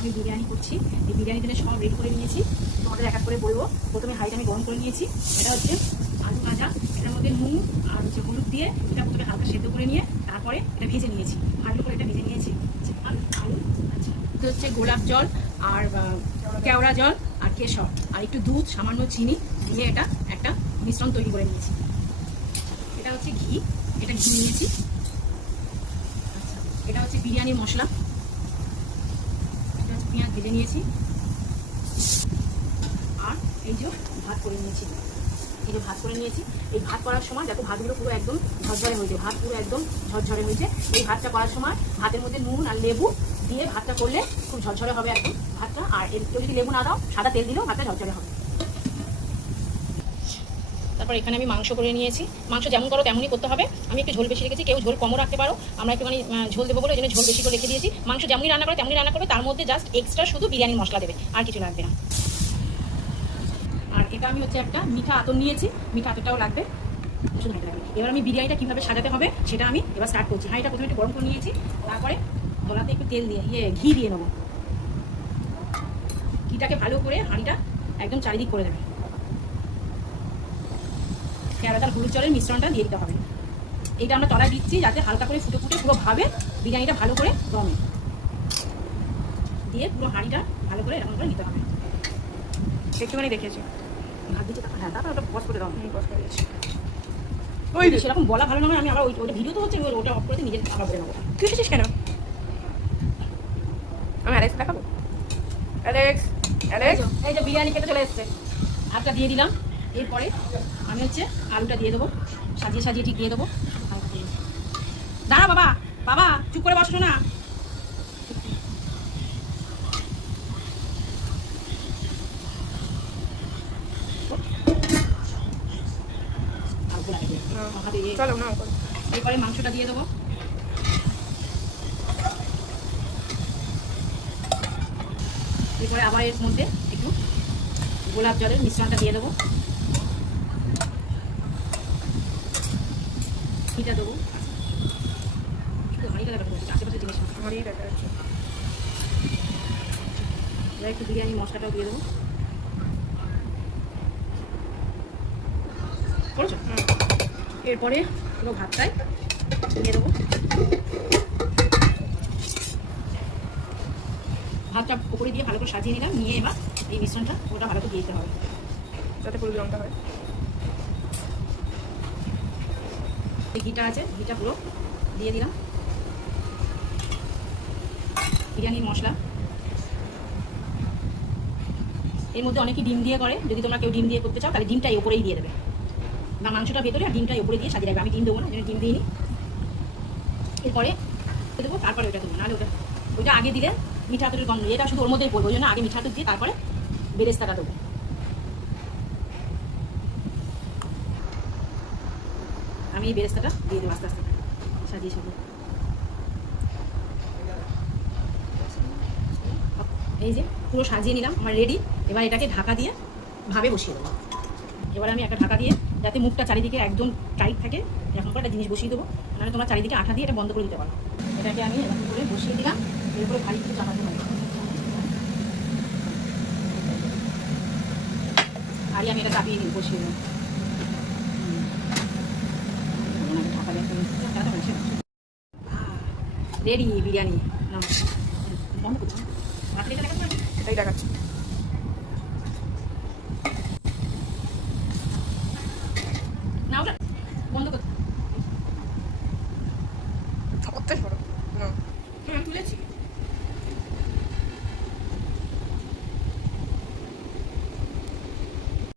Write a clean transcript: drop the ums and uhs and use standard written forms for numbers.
আমি বিরিয়ানি করছি। এই বিরিয়ানির জন্য সব রেডি করে নিয়েছি, তোমাদের এক এক করে বলবো। প্রথমে হাঁড়িটা আমি গরম করে নিয়েছি। এটা হচ্ছে আলু ভাজা, এটার মধ্যে নুন আর হচ্ছে হলুদ দিয়ে এটা প্রথমে হালকা সেদ্ধ করে নিয়ে তারপরে এটা ভেজে নিয়েছি, ভালো করে এটা ভেজে নিয়েছি। আলু আচ্ছা, এটা হচ্ছে গোলাপ জল আর কেওড়া জল আর কেশর আর একটু দুধ, সামান্য চিনি দিয়ে এটা একটা মিশ্রণ তৈরি করে নিয়েছি। এটা হচ্ছে ঘি, এটা ঘি নিয়েছি। আচ্ছা, এটা হচ্ছে বিরিয়ানির মশলা, এটা হচ্ছে পেঁয়াজ ভেজে নিয়েছি। আর এই যে ভাত করে নিয়েছি, এই যে ভাত করে নিয়েছি। এই ভাত করার সময় যাতে ভাতগুলো পুরো একদম ঝরঝরে হয়েছে, ভাত পুরো একদম ঝরঝরে হয়েছে। এই ভাতটা করার সময় ভাতের মধ্যে নুন আর লেবু দিয়ে ভাতটা করলে খুব ঝরঝরে হবে একদম ভাতটা। আর কেউ যদি লেবু না দাও, সাদা তেল দিলেও ভাতটা ঝরঝরে হবে। তারপর এখানে আমি মাংস করে নিয়েছি। মাংস যেমন করো তেমনই করতে হবে। আমি একটু ঝোল বেশি রেখেছি, কেউ ঝোল কমও রাখতে পারো। আমরা একটুখানি ঝোল দেবো বলে ওই জন্য ঝোল বেশি করে রেখে দিয়েছি। মাংস যেমনই রান্না করে তেমনই রান্না করবে, তার মধ্যে জাস্ট এক্সট্রা শুধু বিরিয়ানির মশলা দেবে, আর কিছু লাগবে না। আর এটা আমি হচ্ছে একটা মিঠা আতর নিয়েছি, মিঠা আতরটাও লাগবে, শুধু হাঁড়িটা লাগবে। এবার আমি বিরিয়ানিটা কীভাবে সাজাতে হবে সেটা আমি এবার স্টার্ট করছি। হাঁড়িটা প্রথমে একটু গরম করে নিয়েছি, তারপরে গলাতে একটু তেল দিয়ে ঘি দিয়ে নেবো। ঘিটাকে ভালো করে হাঁড়িটা একদম চারিদিক করে দেবে। কেওড়া জল হলুদ জলের মিশ্রণটা দিয়ে দিতে হবে। এইটা আমরা তলায় দিচ্ছি যাতে হালকা করে ফুটে ফুটে পুরো ভাবে বিরিয়ানিটা ভালো করে দমে দিয়ে পুরো হাঁড়িটা ভালো করে এরকম করে নিতে হবে। একটুখানি দেখেছি, ভাত দিচ্ছি, হ্যাঁ তারপর ওটা বস করে দাও। বস করে দিয়েছি। ওই সেরকম বলা ভালো নয়, আমি আবার ওটা ভিডিও তো হচ্ছে, ওটা অফ করে নিজে আবার বলে নেবো। তুই এসেছিস কেন? আমি অ্যালেক্স দেখাবো। অ্যালেক্স, অ্যালেক্স, এই যে বিরিয়ানি খেতে চলে এসছে, ভাতটা দিয়ে দিলাম। এরপরে আমি হচ্ছে আলুটা দিয়ে দেবো, সাজিয়ে সাজিয়ে ঠিক দিয়ে দেবো। দাঁড়া বাবা, বাবা চুপ করে বসো না। চলো না, এরপরে মাংসটা দিয়ে দেবো। এরপরে আবার এর মধ্যে একটু গোলাপ জলের মিশ্রণটা দিয়ে দেবো, ঘিটা দেবো। শুধু হাঁড়িটা দেখাতে বলছি, আশেপাশে জিনিস আমারই দেখা যাচ্ছে। এবার একটু বিরিয়ানি মশলাটাও দিয়ে দেবো। করেছো? এরপরে পুরো ভাতটাই দিয়ে দেবো। ভাতটা উপরে দিয়ে ভালো করে সাজিয়ে নিলাম, নিয়ে এবার এই মিশ্রণটা ওটা ভালো করে দিয়ে দিতে হবে যাতে পুরো জমটা হয়। এই ঘিটা আছে, ঘিটা পুরো দিয়ে দিলাম। বিরিয়ানির মশলা, এর মধ্যে অনেকে ডিম দিয়ে করে। যদি তোমরা কেউ ডিম দিয়ে করতে চাও তাহলে ডিমটাই ওপরেই দিয়ে দেবে, বা মাংসটা ভেতরে আর ডিমটাই ওপরে দিয়ে সাজিয়ে রাখবে। আমি ডিম দেবো না, ডিম দিইনি। এরপরে দেবো, তারপরে ওটা দেবো, নাহলে ওটা আগে দিলে মিঠা আতরের গন্ধ, এটা শুধু ওর মধ্যেই পড়বে, ওই জন্য আগে মিঠা আতর দিয়ে তারপরে বেরেস্তাটা দেবো। আমি এই বেরেস্তাটা দিয়ে দেবো আস্তে আস্তে সাজিয়ে সাজিয়ে। এই যে পুরো সাজিয়ে নিলাম, আমার রেডি। এবার এটাকে ঢাকা দিয়ে ভাবে বসিয়ে দেবো। এবার আমি একটা ঢাকা দিয়ে, যাতে মুখটা চারিদিকে একদম টাইট থাকে এরকম করে একটা জিনিস বসিয়ে দেবো, নাহলে তোমরা চারিদিকে আঠা দিয়ে এটা বন্ধ করে দিতে পারো। এটাকে আমি এরকম করে বসিয়ে দিলাম, এরপরে ভারী কিছু চাপাতে হবে। আর আমি এটা চাপিয়ে দিই, বসিয়ে দিলাম। ঢাকা দিয়ে রেডি বিরিয়ানি। বন্ধ করতে এটাই দেখাচ্ছি।